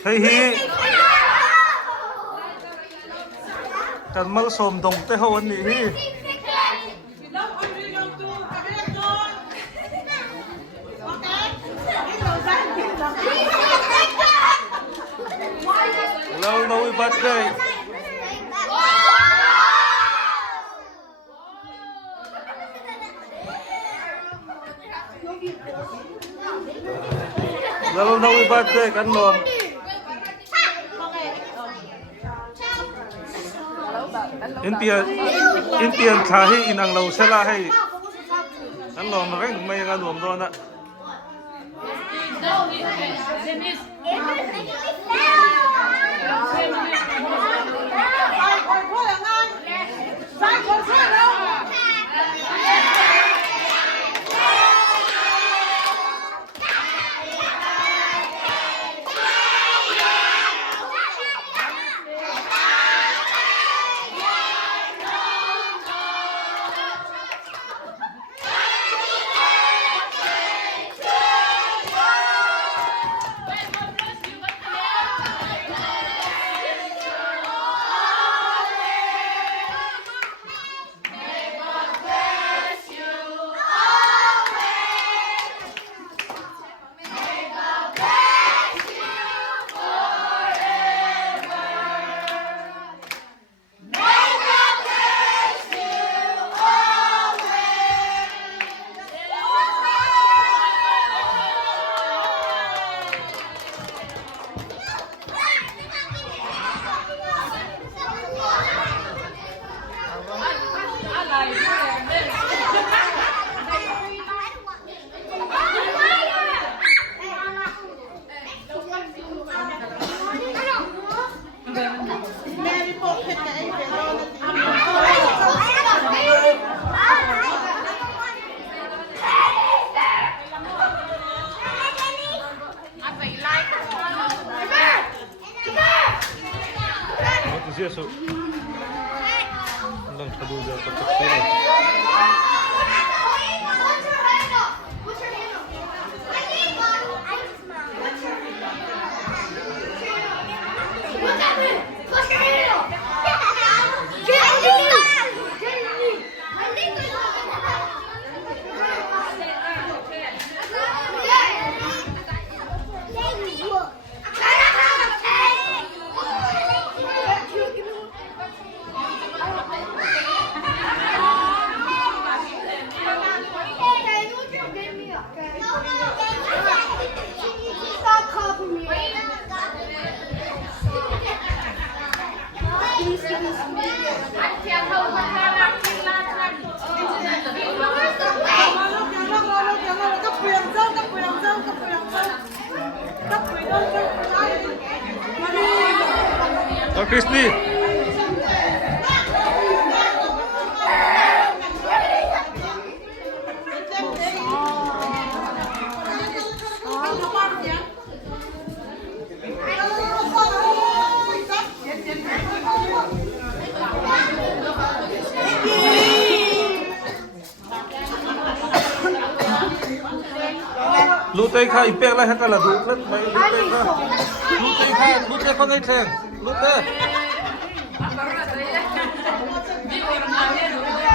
Hey hi Kan mal som dong te ho an ni hi Hello, no birthday. Hello, no birthday kan nom. Indian tha hi inang lo sela hai. Kan nom na reng mai ga nom do na. So, lang kaduga patok Christy. Lutay ka ipek la ha ka la du mai lutay ka lutay ka lutay ko ngai theng lutay